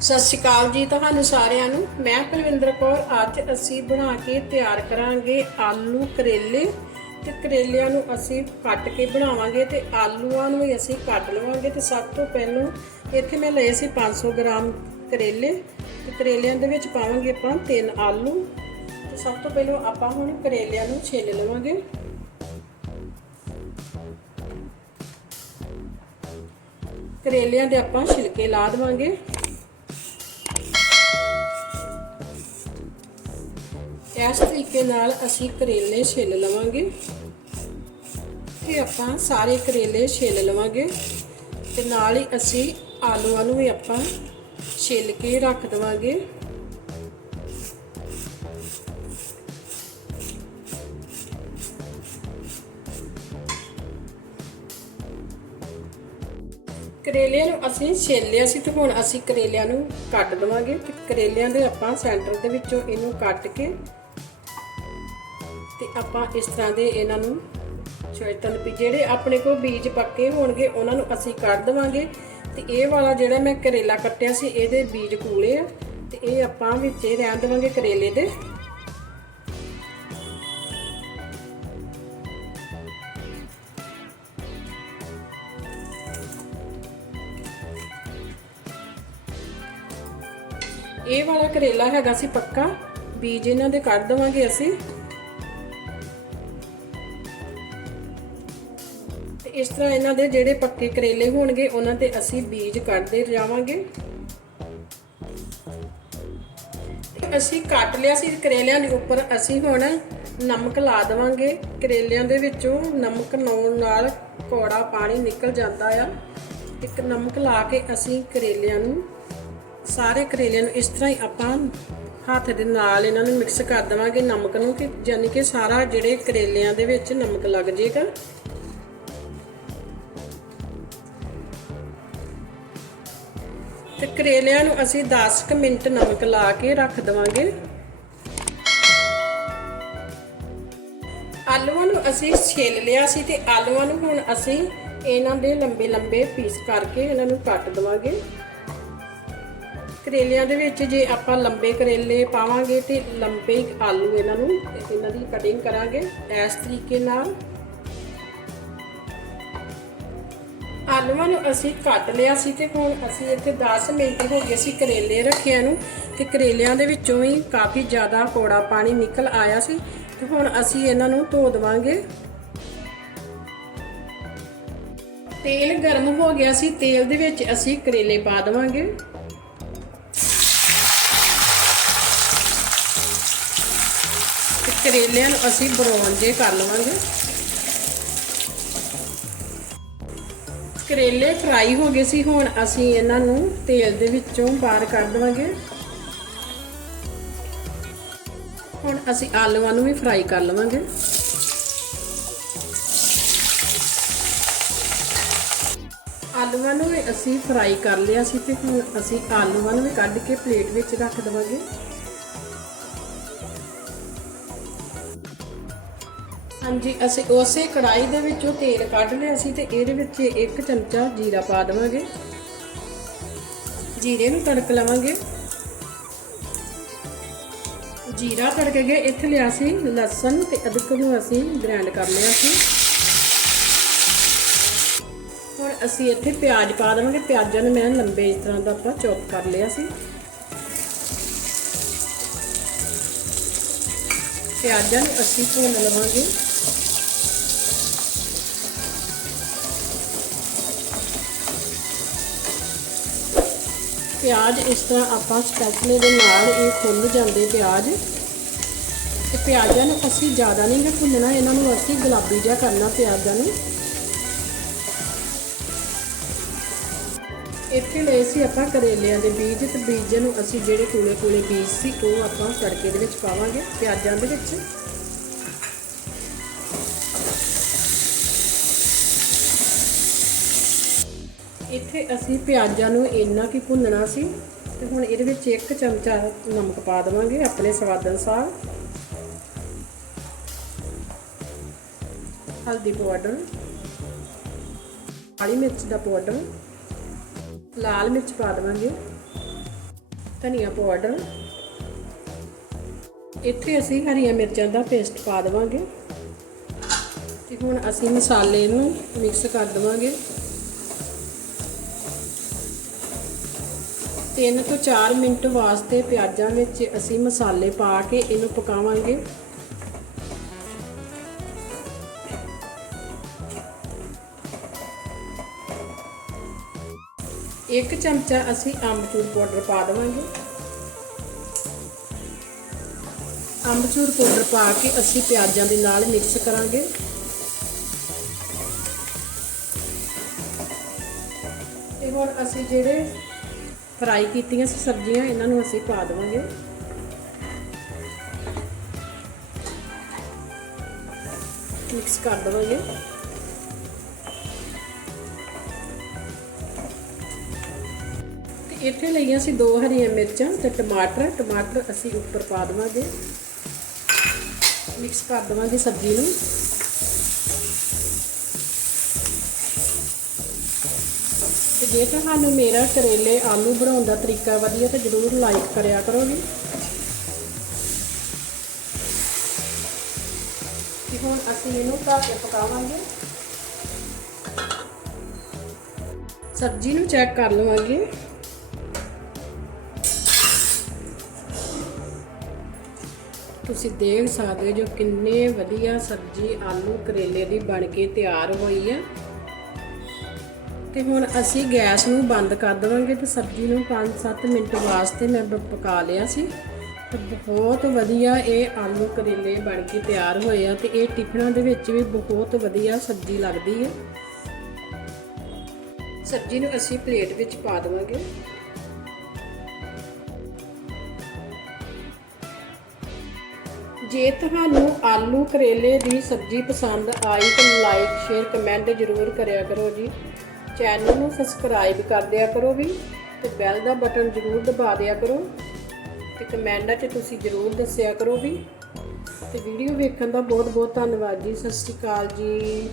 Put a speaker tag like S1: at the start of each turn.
S1: ਸਤਿ ਸ਼੍ਰੀ ਅਕਾਲ ਜੀ ਤੁਹਾਨੂੰ ਸਾਰਿਆਂ ਨੂੰ। ਮੈਂ ਪਰਵਿੰਦਰ ਕੌਰ, ਅੱਜ ਅਸੀਂ ਬਣਾ ਕੇ ਤਿਆਰ ਕਰਾਂਗੇ ਆਲੂ ਕਰੇਲੇ ਤੇ ਕਰੇਲਿਆਂ ਨੂੰ ਅਸੀਂ ਕੱਟ ਕੇ ਬਣਾਵਾਂਗੇ ਤੇ ਆਲੂਆਂ ਨੂੰ ਵੀ ਅਸੀਂ ਕੱਟ ਲਵਾਂਗੇ ਤੇ ਸਭ ਤੋਂ ਪਹਿਲਾਂ ਇੱਥੇ ਮੈਂ ਲਏ ਸੀ 500 ਗ੍ਰਾਮ ਕਰੇਲੇ ਤੇ ਕਰੇਲਿਆਂ ਦੇ ਵਿੱਚ ਪਾਵਾਂਗੇ ਆਪਾਂ ਤਿੰਨ ਆਲੂ। ਤੇ ਸਭ ਤੋਂ ਪਹਿਲਾਂ ਆਪਾਂ ਹੁਣ ਕਰੇਲਿਆਂ ਨੂੰ ਛਿੱਲ ਲਵਾਂਗੇ। ਕਰੇਲਿਆਂ ਦੇ ਆਪਾਂ ਛਿਲਕੇ ਲਾ ਦੇਵਾਂਗੇ। ਇਸ ਤਰੀਕੇ ਨਾਲ ਅਸੀਂ ਕਰੇਲੇ ਛਿੱਲ ਲਵਾਂਗੇ ਤੇ ਆਪਾਂ ਸਾਰੇ ਕਰੇਲੇ ਛਿੱਲ ਲਵਾਂਗੇ ਤੇ ਨਾਲ ਹੀ ਅਸੀਂ ਆਲੂਆਂ ਨੂੰ ਵੀ ਆਪਾਂ ਛਿੱਲ ਕੇ ਰੱਖ ਦਵਾਂਗੇ। ਕਰੇਲਿਆਂ ਨੂੰ ਅਸੀਂ ਛਿੱਲ ਲਿਆ ਸੀ ਤੇ ਹੁਣ ਅਸੀਂ ਕਰੇਲਿਆਂ ਨੂੰ ਕੱਟ ਦਵਾਂਗੇ ਤੇ ਕਰੇਲਿਆਂ ਦੇ ਆਪਾਂ ਸੈਂਟਰ ਦੇ ਵਿੱਚੋਂ ਇਹਨੂੰ ਕੱਟ ਕੇ ਤੇ ਆਪਾਂ ਇਸ ਤਰ੍ਹਾਂ ਦੇ ਇਹਨਾਂ ਨੂੰ ਛੋਟਨ ਵੀ ਜਿਹੜੇ ਆਪਣੇ ਕੋਲ ਬੀਜ ਪੱਕੇ ਹੋਣਗੇ, ਉਹਨਾਂ ਨੂੰ ਅਸੀਂ ਕੱਢ ਦਵਾਂਗੇ। ਤੇ ਇਹ ਵਾਲਾ ਜਿਹੜਾ ਮੈਂ ਕਰੇਲਾ ਕੱਟਿਆ ਸੀ, ਇਹਦੇ ਬੀਜ ਕੂਲੇ ਆ। ਤੇ ਇਹ ਆਪਾਂ ਵਿੱਚੇ ਰਹਿਣ ਦਵਾਂਗੇ ਕਰੇਲੇ ਦੇ। ਇਹ ਵਾਲਾ ਕਰੇਲਾ ਹੈਗਾ ਸੀ ਪੱਕਾ। ਬੀਜ ਇਹਨਾਂ ਦੇ ਕੱਢ ਦਵਾਂਗੇ ਅਸੀਂ। ਤੇ ਇਸ ਤਰ੍ਹਾਂ ਇਹਨਾਂ ਦੇ ਜਿਹੜੇ ਪੱਕੇ ਕਰੇਲੇ ਹੋਣਗੇ, ਉਹਨਾਂ ਤੇ ਅਸੀਂ ਬੀਜ ਕੱਢਦੇ ਜਾਵਾਂਗੇ। ਅਸੀਂ ਕੱਟ ਲਿਆ ਸੀ ਕਰੇਲਿਆਂ ਦੇ ਉੱਪਰ, ਅਸੀਂ ਹੁਣ ਨਮਕ ਲਾ ਦੇਵਾਂਗੇ। ਕਰੇਲਿਆਂ ਦੇ ਵਿੱਚੋਂ ਨਮਕ ਲਾਉਣ ਨਾਲ ਕੋੜਾ ਪਾਣੀ ਨਿਕਲ ਜਾਂਦਾ ਆ। ਇੱਕ ਨਮਕ ਲਾ ਕੇ ਅਸੀਂ ਕਰੇਲਿਆਂ ਨੂੰ, ਸਾਰੇ ਕਰੇਲਿਆਂ ਨੂੰ ਇਸ ਤਰ੍ਹਾਂ ਹੀ ਆਪਾਂ ਹੱਥ ਦੇ ਨਾਲ ਇਹਨਾਂ ਨੂੰ ਮਿਕਸ ਕਰ ਦੇਵਾਂਗੇ ਨਮਕ ਨੂੰ, ਕਿ ਯਾਨੀ ਕਿ ਸਾਰਾ ਜਿਹੜੇ ਕਰੇਲਿਆਂ ਦੇ ਵਿੱਚ ਨਮਕ ਲੱਗ ਜਾਏਗਾ ਤੇ ਕਰੇਲਿਆਂ ਨੂੰ ਅਸੀਂ 10 ਕੁ ਮਿੰਟ ਨਮਕ ਲਾ ਕੇ ਰੱਖ ਦਵਾਂਗੇ। ਆਲੂਆਂ ਨੂੰ ਅਸੀਂ ਛਿੱਲ ਲਿਆ ਸੀ ਤੇ ਆਲੂਆਂ ਨੂੰ ਹੁਣ ਅਸੀਂ ਇਹਨਾਂ ਦੇ ਲੰਬੇ ਲੰਬੇ ਪੀਸ ਕਰਕੇ ਇਹਨਾਂ ਨੂੰ ਕੱਟ ਦਵਾਂਗੇ। ਕਰੇਲਿਆਂ ਦੇ ਵਿੱਚ ਜੇ ਆਪਾਂ ਲੰਬੇ ਕਰੇਲੇ ਪਾਵਾਂਗੇ ਤੇ ਲੰਬੇ ਆਲੂ ਇਹਨਾਂ ਨੂੰ ਇਹਨਾਂ ਦੀ ਕਟਿੰਗ ਕਰਾਂਗੇ ਇਸ ਤਰੀਕੇ ਨਾਲ। ਆਲੂਆਂ ਨੂੰ ਅਸੀਂ ਕੱਟ ਲਿਆ ਸੀ ਤੇ ਹੁਣ ਅਸੀਂ ਇੱਥੇ 10 ਮਿੰਟ ਹੋ ਗਏ ਸੀ ਕਰੇਲੇ ਰੱਖਿਆ ਨੂੰ ਤੇ ਕਰੇਲਿਆਂ ਦੇ ਵਿੱਚੋਂ ਹੀ ਕਾਫੀ ਜ਼ਿਆਦਾ ਕੋੜਾ ਪਾਣੀ ਨਿਕਲ ਆਇਆ ਸੀ ਤੇ ਹੁਣ ਅਸੀਂ ਇਹਨਾਂ ਨੂੰ ਧੋ ਦਵਾਂਗੇ। ਤੇਲ ਗਰਮ ਹੋ ਗਿਆ ਸੀ, ਤੇਲ ਦੇ ਵਿੱਚ ਅਸੀਂ ਕਰੇਲੇ ਪਾ ਦਵਾਂਗੇ। ਤੇ ਕਰੇਲਿਆਂ ਨੂੰ ਅਸੀਂ ਬਰਾਊਨ ਜੇ ਕਰ ਲਵਾਂਗੇ। ਕਰੇਲੇ ਫਰਾਈ ਹੋ ਗਏ ਸੀ, ਹੁਣ ਅਸੀਂ ਇਹਨਾਂ ਨੂੰ ਤੇਲ ਦੇ ਵਿੱਚੋਂ ਬਾਹਰ ਕੱਢ ਦਵਾਂਗੇ। ਹੁਣ ਅਸੀਂ ਆਲੂਆਂ ਨੂੰ ਵੀ ਫਰਾਈ ਕਰ ਲਵਾਂਗੇ। ਆਲੂਆਂ ਨੂੰ ਵੀ ਅਸੀਂ ਫਰਾਈ ਕਰ ਲਿਆ ਸੀ ਤੇ ਹੁਣ ਅਸੀਂ ਆਲੂਆਂ ਨੂੰ ਵੀ ਕੱਢ ਕੇ ਪਲੇਟ ਵਿੱਚ ਰੱਖ ਦਵਾਂਗੇ। ਹਾਂਜੀ, ਅਸੀਂ ਉਸੇ ਕੜਾਈ ਦੇ ਵਿੱਚੋਂ ਤੇਲ ਕੱਢ ਲਿਆ ਸੀ ਤੇ ਇਹਦੇ ਵਿੱਚ ਇੱਕ ਚਮਚਾ ਜੀਰਾ ਪਾ ਦੇਵਾਂਗੇ। ਜੀਰੇ ਨੂੰ ਤੜਕ ਲਵਾਂਗੇ। ਜੀਰਾ ਤੜਕ ਗਿਆ ਇੱਥੇ ਲਿਆ ਸੀ ਲਸਣ ਤੇ ਅਦਰਕ ਨੂੰ ਅਸੀਂ ਗ੍ਰਾਈਂਡ ਕਰ ਲਿਆ ਸੀ। ਹੁਣ ਅਸੀਂ ਇੱਥੇ ਪਿਆਜ਼ ਪਾ ਦੇਵਾਂਗੇ। ਪਿਆਜ਼ਾਂ ਨੂੰ ਮੈਂ ਲੰਬੇ ਇਸ ਤਰ੍ਹਾਂ ਦਾ ਆਪਾਂ ਚੌਪ ਕਰ ਲਿਆ ਸੀ। ਪਿਆਜ਼ਾਂ ਨੂੰ ਅਸੀਂ ਭੁੰਨ ਲਵਾਂਗੇ। ਪਿਆਜ਼ ਇਸ ਤਰ੍ਹਾਂ ਆਪਾਂ ਸਪੈਚਲੇ ਦੇ ਨਾਲ ਇਹ ਖੁੱਲ ਜਾਂਦੇ ਪਿਆਜ਼। ਤੇ ਪਿਆਜ਼ਾਂ ਨੂੰ ਅਸੀਂ ਜ਼ਿਆਦਾ ਨਹੀਂ ਭੁੰਨਣਾ, ਇਹਨਾਂ ਨੂੰ ਅਸੀਂ ਗੁਲਾਬੀ ਜਿਹਾ ਕਰਨਾ ਪਿਆਜ਼ਾਂ ਨੂੰ। ਇੱਥੇ ਲਏ ਸੀ ਆਪਾਂ ਕਰੇਲਿਆਂ ਦੇ ਬੀਜ ਤੇ ਬੀਜਾਂ ਨੂੰ ਅਸੀਂ ਜਿਹੜੇ ਕੂਲੇ ਕੂਲੇ ਬੀਜ ਸੀ, ਉਹ ਆਪਾਂ ਤੜਕੇ ਦੇ ਵਿੱਚ ਪਾਵਾਂਗੇ ਪਿਆਜ਼ਾਂ ਦੇ ਵਿੱਚ। ਇੱਥੇ ਅਸੀਂ ਪਿਆਜ਼ਾਂ ਨੂੰ ਇੰਨਾ ਕੀ ਭੁੰਨਣਾ ਸੀ ਤੇ ਹੁਣ ਇਹਦੇ ਵਿੱਚ ਇੱਕ ਚਮਚਾ ਨਮਕ ਪਾ ਦੇਵਾਂਗੇ ਆਪਣੇ ਸਵਾਦ ਅਨੁਸਾਰ। ਹਲਦੀ ਪਾਊਡਰ ਕਾਲੀ ਮਿਰਚ ਦਾ ਪਾਊਡਰ ਲਾਲ ਮਿਰਚ ਪਾ ਦੇਵਾਂਗੇ, ਧਨੀਆ ਪਾਊਡਰ ਇੱਥੇ ਅਸੀਂ ਹਰੀਆਂ ਮਿਰਚਾਂ ਦਾ ਪੇਸਟ ਪਾ ਦੇਵਾਂਗੇ ਤੇ ਹੁਣ ਅਸੀਂ ਮਸਾਲੇ ਨੂੰ ਮਿਕਸ ਕਰ ਦੇਵਾਂਗੇ। 3 ਤੋਂ 4 ਮਿੰਟ ਵਾਸਤੇ ਪਿਆਜ਼ਾਂ ਵਿੱਚ ਅਸੀਂ ਮਸਾਲੇ ਪਾ ਕੇ ਇਹਨੂੰ ਪਕਾਵਾਂਗੇ। ਇੱਕ ਚਮਚਾ ਅਸੀਂ ਅੰਬਚੂਰ ਪਾਊਡਰ ਪਾ ਦੇਵਾਂਗੇ। ਅੰਬਚੂਰ ਪਾਊਡਰ ਪਾ ਕੇ ਅਸੀਂ ਪਿਆਜ਼ਾਂ ਦੇ ਨਾਲ ਮਿਕਸ ਕਰਾਂਗੇ। ਤੇ ਹੁਣ ਅਸੀਂ ਜਿਹੜੇ ਫਰਾਈ ਕੀਤੀਆਂ ਸੀ ਸਬਜ਼ੀਆਂ, ਇਹਨਾਂ ਨੂੰ ਅਸੀਂ ਪਾ ਦੇਵਾਂਗੇ। ਮਿਕਸ ਕਰ ਦੇਵਾਂਗੇ। ਤੇ ਇੱਥੇ ਲਈਆਂ ਸੀ ਦੋ ਹਰੀਆਂ ਮਿਰਚਾਂ ਤੇ ਟਮਾਟਰ ਟਮਾਟਰ ਅਸੀਂ ਉੱਪਰ ਪਾ ਦੇਵਾਂਗੇ। ਮਿਕਸ ਕਰ ਦੇਵਾਂਗੇ ਸਬਜ਼ੀ ਨੂੰ। ਜੇ ਤੁਹਾਨੂੰ ਮੇਰਾ ਕਰੇਲੇ ਆਲੂ ਬਣਾਉਣ ਦਾ ਤਰੀਕਾ ਵਧੀਆ ਤਾਂ ਜਰੂਰ ਲਾਈਕ ਕਰਿਆ ਕਰੋ ਜੀ ਤੇ ਹੁਣ ਅਸੀਂ ਇਹਨੂੰ ਢੱਕ ਕੇ ਪਕਾਵਾਂਗੇ। ਸਬਜ਼ੀ ਨੂੰ ਚੈੱਕ ਕਰ ਲਵਾਂਗੇ। ਤੁਸੀਂ ਦੇਖ ਸਕਦੇ ਹੋ ਜੋ ਕਿੰਨੇ ਵਧੀਆ ਸਬਜ਼ੀ ਆਲੂ ਕਰੇਲੇ ਦੀ ਬਣ ਕੇ ਤਿਆਰ ਹੋਈ ਹੈ। ਤੇ ਹੁਣ ਅਸੀਂ ਗੈਸ ਨੂੰ ਬੰਦ ਕਰ ਦੇਵਾਂਗੇ ਤੇ ਸਬਜ਼ੀ ਨੂੰ 5-7 ਮਿੰਟ ਵਾਸਤੇ ਮੈਂ ਪਕਾ ਲਿਆ ਸੀ। ਤੇ ਬਹੁਤ ਵਧੀਆ ਇਹ ਆਲੂ ਕਰੇਲੇ ਬਣ ਕੇ ਤਿਆਰ ਹੋਏ ਆ ਤੇ ਇਹ ਟਿਫਨਾਂ ਦੇ ਵਿੱਚ ਵੀ ਬਹੁਤ ਵਧੀਆ ਸਬਜ਼ੀ ਲੱਗਦੀ ਹੈ ਸਬਜ਼ੀ ਨੂੰ ਅਸੀਂ ਪਲੇਟ ਵਿੱਚ ਪਾ ਦੇਵਾਂਗੇ। ਜੇ ਤੁਹਾਨੂੰ ਆਲੂ ਕਰੇਲੇ ਦੀ ਸਬਜ਼ੀ ਪਸੰਦ ਆਈ ਤਾਂ ਲਾਈਕ ਸ਼ੇਅਰ ਕਮੈਂਟ ਜ਼ਰੂਰ ਕਰਿਆ ਕਰੋ ਜੀ। ਚੈਨਲ ਨੂੰ ਸਬਸਕ੍ਰਾਈਬ ਕਰ ਦਿਆ ਕਰੋ ਵੀ ਤੇ ਬੈਲ ਦਾ ਬਟਨ ਜ਼ਰੂਰ ਦਬਾ ਦਿਆ ਕਰੋ ਤੇ ਕਮੈਂਟਾਂ 'ਚ ਤੁਸੀਂ ਜ਼ਰੂਰ ਦੱਸਿਆ ਕਰੋ ਵੀ ਤੇ ਵੀਡੀਓ ਵੇਖਣ ਦਾ ਬਹੁਤ ਬਹੁਤ ਧੰਨਵਾਦ ਜੀ। ਸਤਿ ਸ਼੍ਰੀ ਅਕਾਲ ਜੀ।